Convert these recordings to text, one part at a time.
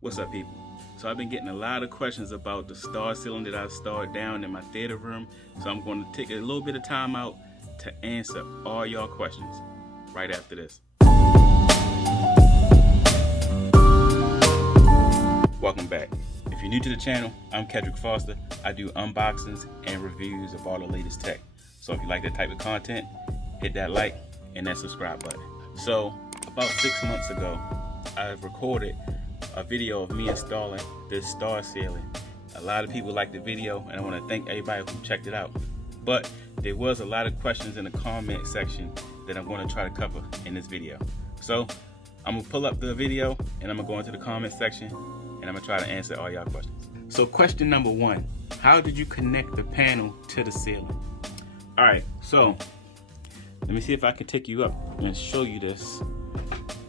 What's up, people? So I've been getting a lot of questions about the star ceiling that I installed down in my theater room. So I'm going to take a little bit of time out to answer all y'all questions right after this. Welcome back. If you're new to the channel, I'm Kedrick Foster. I do unboxings and reviews of all the latest tech. So if you like that type of content, hit that like and that subscribe button. So about 6 months ago, I've recorded a video of me installing this star ceiling. A lot of people liked the video, and I want to thank everybody who checked it out. But there was a lot of questions in the comment section that I'm going to try to cover in this video. So I'm going to pull up the video and I'm going to go into the comment section and I'm going to try to answer all y'all questions. So question number 1, how did you connect the panel to the ceiling? All right, so let me see if I can take you up and show you this.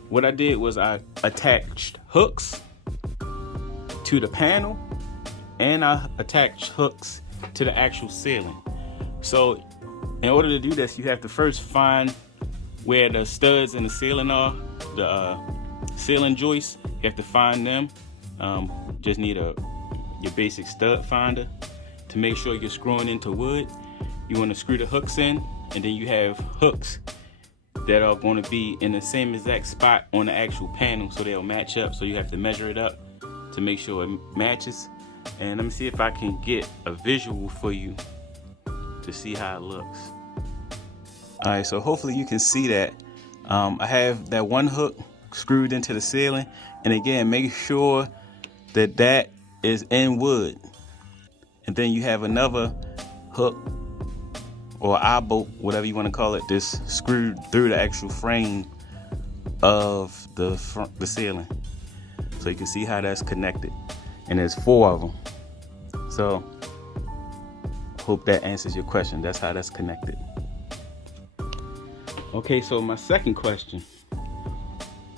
What I did was I attached hooks to the panel and I attached hooks to the actual ceiling. So in order to do this, you have to first find where the studs in the ceiling are, the ceiling joists. You have to find them. Just need your basic stud finder to make sure you're screwing into wood. You want to screw the hooks in, and then you have hooks that are going to be in the same exact spot on the actual panel, so they'll match up. So you have to measure it up to make sure it matches. And let me see if I can get a visual for you to see how it looks. All right, so hopefully you can see that. I have that one hook screwed into the ceiling, and again, make sure that that is in wood. And then you have another hook or eye bolt, whatever you want to call it, this screwed through the actual frame of the ceiling. So you can see how that's connected. And there's 4 of them. So hope that answers your question. That's how that's connected. Okay, so my second question,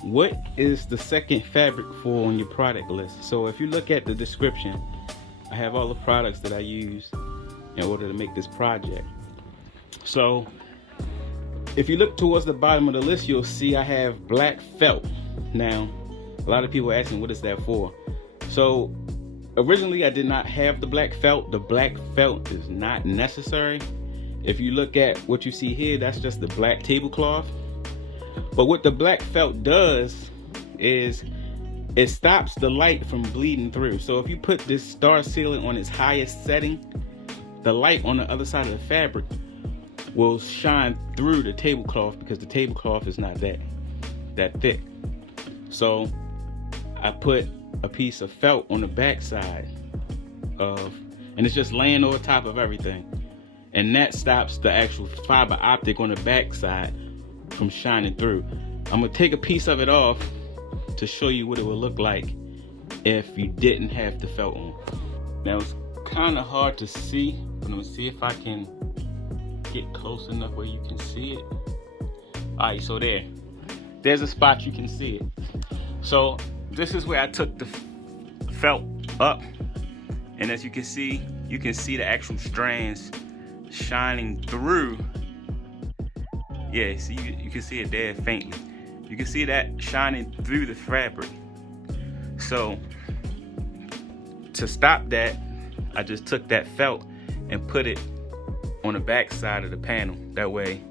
what is the second fabric for on your product list? So if you look at the description, I have all the products that I use in order to make this project. So if you look towards the bottom of the list, you'll see I have black felt. Now, a lot of people are asking, what is that for? So originally I did not have the black felt. The black felt is not necessary. If you look at what you see here, that's just the black tablecloth. But what the black felt does is it stops the light from bleeding through. So if you put this star ceiling on its highest setting, the light on the other side of the fabric will shine through the tablecloth because the tablecloth is not that thick. So I put a piece of felt on the back side and it's just laying over top of everything, and that stops the actual fiber optic on the back side from shining through. I'm gonna take a piece of it off to show you what it would look like if you didn't have the felt on. Now it's kind of hard to see, but I'm gonna see if I can get close enough where you can see it. All right, so there's a spot you can see it. So this is where I took the felt up, and as you can see the actual strands shining through. Yeah, see, you can see it there faintly. You can see that shining through the fabric. So to stop that, I just took that felt and put it on the back side of the panel. That way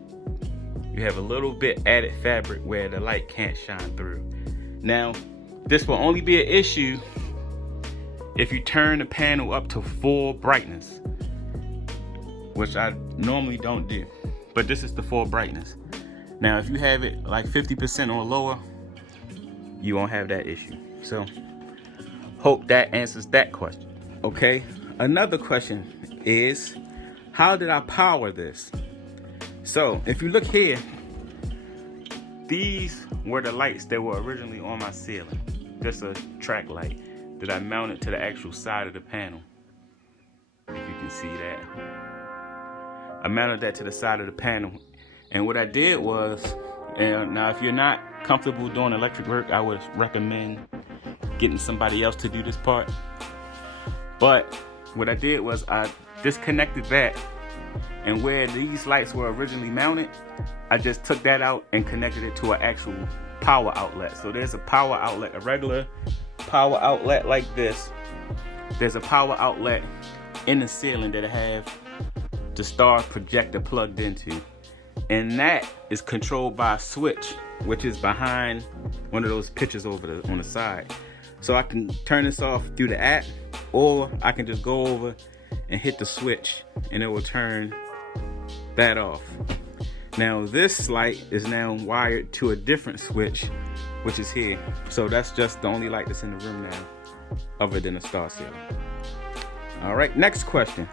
you have a little bit added fabric where the light can't shine through. Now this will only be an issue if you turn the panel up to full brightness, which I normally don't do, but this is the full brightness. Now if you have it like 50% or lower, you won't have that issue. So hope that answers that question. Okay, another question is, how did I power this? So if you look here, these were the lights that were originally on my ceiling. Just a track light that I mounted to the actual side of the panel. If you can see that. I mounted that to the side of the panel. And what I did was, and now if you're not comfortable doing electric work, I would recommend getting somebody else to do this part. But what I did was I disconnected that, and where these lights were originally mounted, I just took that out and connected it to an actual power outlet. So there's a power outlet, a regular power outlet like this, there's a power outlet in the ceiling that I have the star projector plugged into, and that is controlled by a switch, which is behind one of those pictures over on the side. So I can turn this off through the app, or I can just go over and hit the switch and it will turn that off. Now this light is now wired to a different switch, which is here. So that's just the only light that's in the room now, other than the star ceiling. All right, next question.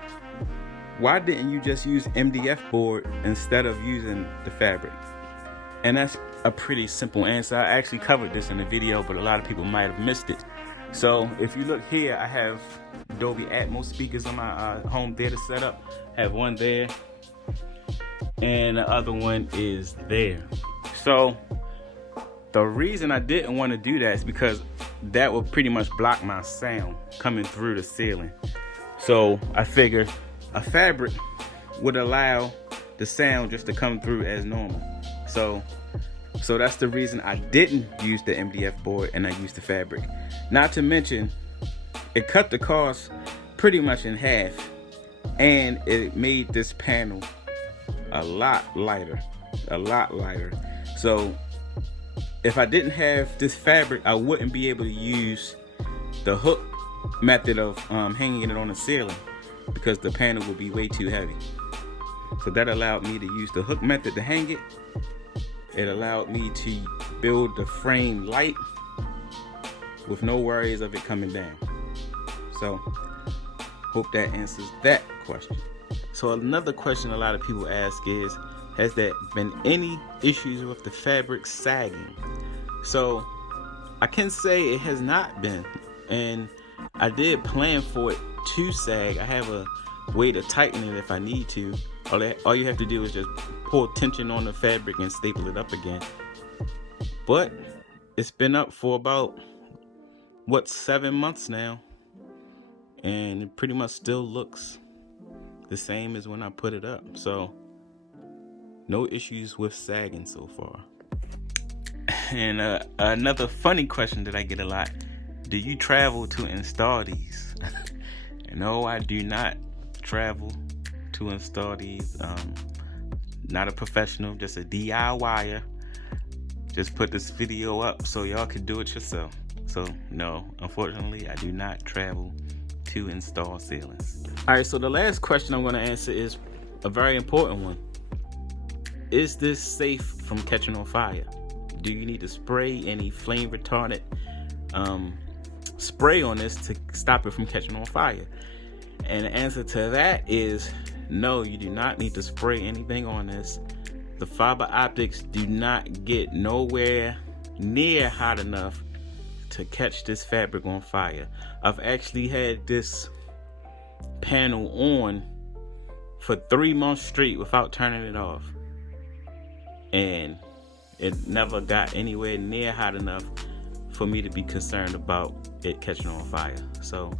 Why didn't you just use MDF board instead of using the fabric? And that's a pretty simple answer. I actually covered this in the video, but a lot of people might have missed it. So if you look here, I have Dolby Atmos speakers on my home theater setup. I have one there, and the other one is there. So the reason I didn't want to do that is because that would pretty much block my sound coming through the ceiling. So I figured a fabric would allow the sound just to come through as normal. So that's the reason I didn't use the MDF board and I used the fabric. Not to mention, it cut the cost pretty much in half, and it made this panel a lot lighter. So if I didn't have this fabric, I wouldn't be able to use the hook method of hanging it on the ceiling, because the panel would be way too heavy. So that allowed me to use the hook method to hang it. It allowed me to build the frame light with no worries of it coming down. So hope that answers that question. So another question a lot of people ask is, has there been any issues with the fabric sagging? So I can say it has not been, and I did plan for it to sag. I have a way to tighten it if I need to. All you have to do is just pull tension on the fabric and staple it up again. But it's been up for about 7 months now, and it pretty much still looks the same as when I put it up. So no issues with sagging so far. And another funny question that I get a lot: do you travel to install these? No, I do not travel to install these. Not a professional, just a DIYer. Just put this video up so y'all can do it yourself. So no, unfortunately, I do not travel to install ceilings. All right, so the last question I'm going to answer is a very important one. Is this safe from catching on fire? Do you need to spray any flame retardant spray on this to stop it from catching on fire? And the answer to that is no, you do not need to spray anything on this. The fiber optics do not get nowhere near hot enough to catch this fabric on fire. I've actually had this panel on for 3 months straight without turning it off, and it never got anywhere near hot enough for me to be concerned about it catching on fire. So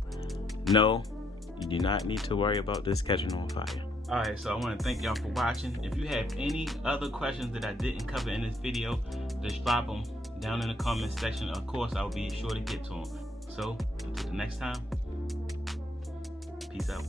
no, you do not need to worry about this catching on fire. Alright, so I want to thank y'all for watching. If you have any other questions that I didn't cover in this video, just drop them down in the comment section. Of course, I'll be sure to get to them. So until the next time, peace out.